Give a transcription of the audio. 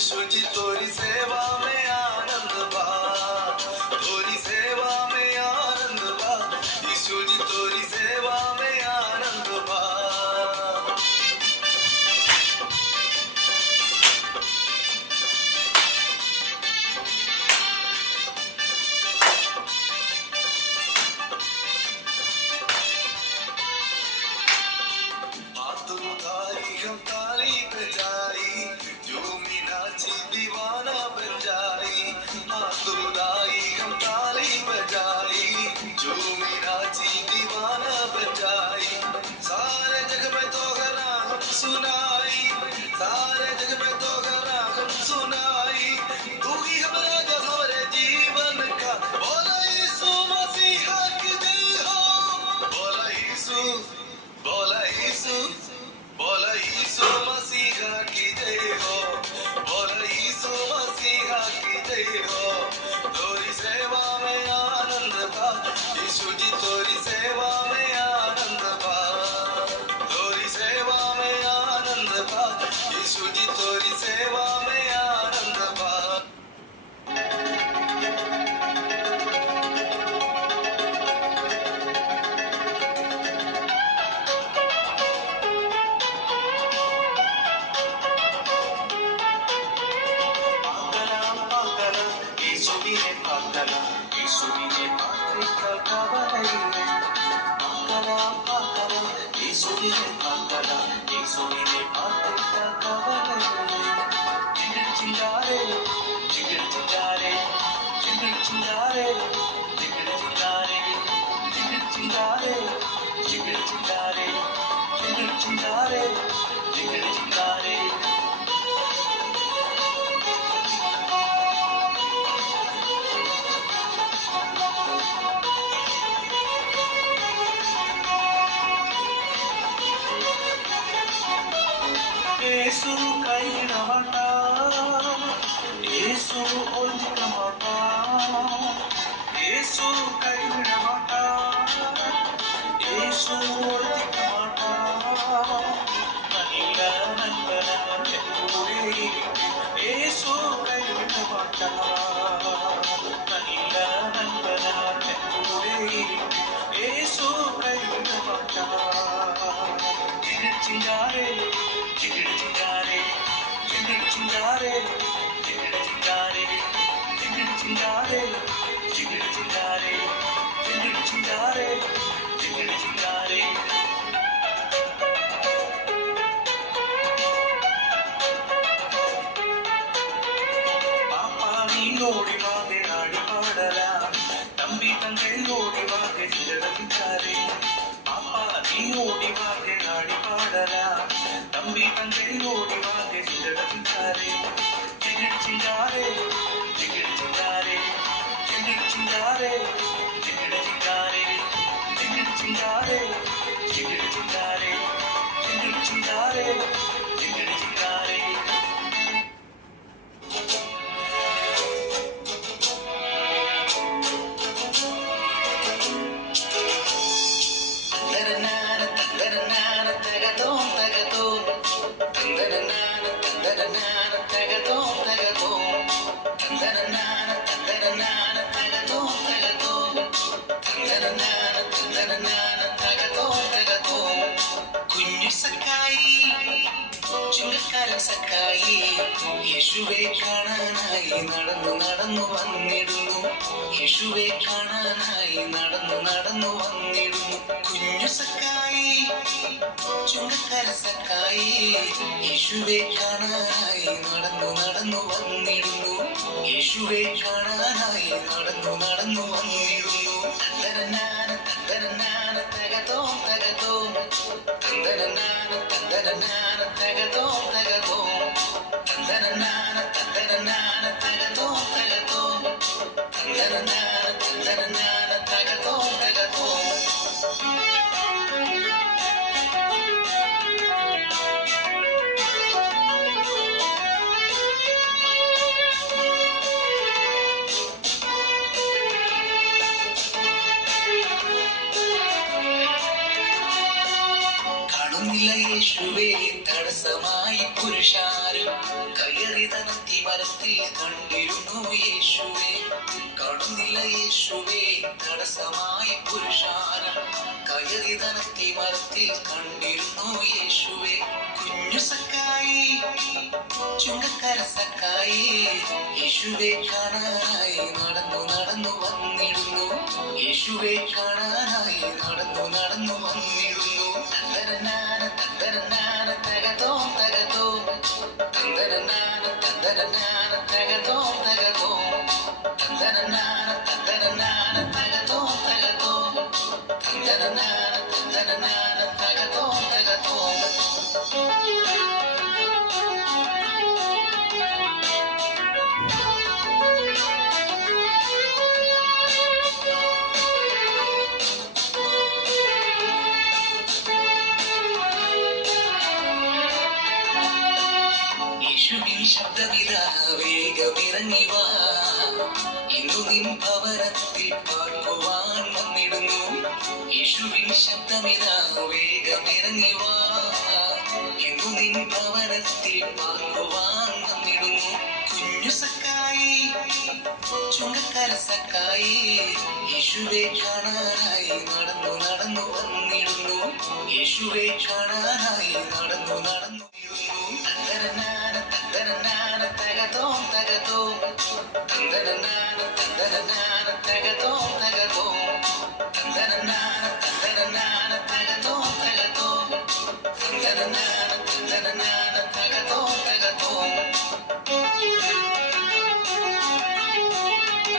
यीशु जी तोरी सेवा में आनंद बा, तोरी सेवा में आनंद बा, यीशु जी तोरी सेवा में आनंद बा। हम ताली बजाई, झूमी नाची दीवाना बन जाई। दुदाई हम ताली बजाई, झूमी नाची दीवाना बन जाई। सारे जग में तो गरा हम सुनाई, सारे जग में तो गरा हम सुनाई। तू ही हमारा जो हमारे जीवन का, बोला यीशु मसीहा की जय हो, बोला यीशु, बोला यीशु, बोला यीशु मसीहा की जय हो, बोला यीशु मसीहा की जय हो। तोरी सेवा में आनंद बा, यीशु जी तोरी सेवा में आनंद बा, तोरी सेवा में आनंद बा, यीशु जी तोरी सेवा में आनंद बा। యేసు కైన మాట, యేసు ఒలిక మాట, యేసు కైన మాట, యేసు ఒలిక మాట। ననిల నందన చెప్పుడే యేసు కైన మాట, ననిల నందన చెప్పుడే యేసు కైన మాట। చింగారే జిగిడి చింగారే, జిగిడి చింగారే, జిగిడి చింగారే, జిగిడి చింగారే, జిగిడి చింగారే, జిగిడి చింగారే, జిగిడి చింగారే। ಪಾಪ ನೀ ನೋಡಿ ವಾಗೆ ಹಾಡಿ ಪಾಡಲ, ತಂಬಿ ತಂದೆ ನೋಡಿ ವಾಗೆ ಜಿಗಡದಿದ್ದಾರೆ। ಪಾಪ ನೀ ನೋಡಿ ವಾಗೆ ಹಾಡಿ ಪಾಡಲ, ತಂಬಿ ತಂದೆ ನೋಡಿ ವಾಗೆ ಜಿಗಡದಿದ್ದಾರೆ। ಜಿಗಿಡ್ ಚಿಂಗಾರೆ, ಜಿಗಿಡ್ ಚಿಂಗಾರೆ, ಜಿಗಿಡ್ ಚಿಂಗಾರೆ, ಜಿಗಿಡ್ ಚಿಂಗಾರೆ, ಜಿಗಿಡ್ ಚಿಂಗಾರೆ, ಜಿಗಿಡ್ ಚಿಂಗಾರೆ, ಜಿಗಿಡ್ ಚಿಂಗಾರೆ, ಜಿಗಿಡ್ ಚಿಂಗಾರೆ। കുഞ്ഞു സക്കായി, ചുങ്കക്കാരൻ സക്കായി, യേശുവെ കാണാനായി നടന്നു നടന്നു വന്നിടുന്നു, യേശുവെ കാണാനായി നടന്നു നടന്നു വന്നിടുന്നു। കുഞ്ഞു സക്കായി, ചുങ്കക്കാരൻ സക്കായി, യേശുവെ കാണാനായി നടന്നു നടന്നു വന്നിടുന്നു, യേശുവെ കാണാനായി നടന്നു നടന്നു വന്നിടുന്നു। തന്തരനാന തന്തരനാന തകതോം തകതോം, തന്തരനാന തന്തരനാന തകതോം തകതോം, തന്തരനാന തന്തരനാന തകതോം തകതോം, തന്തരനാന തന്തരനാന തകതോം തകതോം। യേശുവേ തടസ്സമായി പുരുഷാരം കയറിതനത്തി മരത്തിൽ കണ്ടിരുന്നു യേശുവേ. കാണുന്നില്ല യേശുവേ തടസ്സമായി പുരുഷാരം. കയറിതനത്തി മരത്തിൽ കണ്ടിരുന്നു യേശുവേ. കുഞ്ഞു സക്കായി ചുങ്കക്കര സക്കായി യേശുവെ കാണാനായി നടന്നു നടന്നു വന്നിടുന്നു. യേശുവെ കാണാനായി നടന്നു നടന്നു വന്നിടുന്നു. തന്തരനാന തന്തരനാന തകതോ തകതോ തന്തരനാന തന്തരനാന തകതോ തകതോ തന്തരനാന തന്തരനാന തകതോ തകതോ തന്തരനാന തന്തരനാന തകതോ തകതോ. യേശുവിൻ ശബ്ദമിതാ വേഗമിറങ്ങി വാ. ഇന്നു നിൻ ഭവനത്തിൽ പാർക്കുവാൻ വന്നിടുന്നു. യേശുവിൻ ശബ്ദമിതാ വേഗമിറങ്ങി വാ. ഇന്നു നിൻ ഭവനത്തിൽ പാർക്കുവാൻ വന്നിടുന്നു. കുഞ്ഞു സക്കായി ചുങ്കക്കര സക്കായി യേശുവെ കാണാനായി നടന്നു നടന്നു വന്നിടുന്നു. യേശുവെ കാണാനായി നടന്നു നടന്നു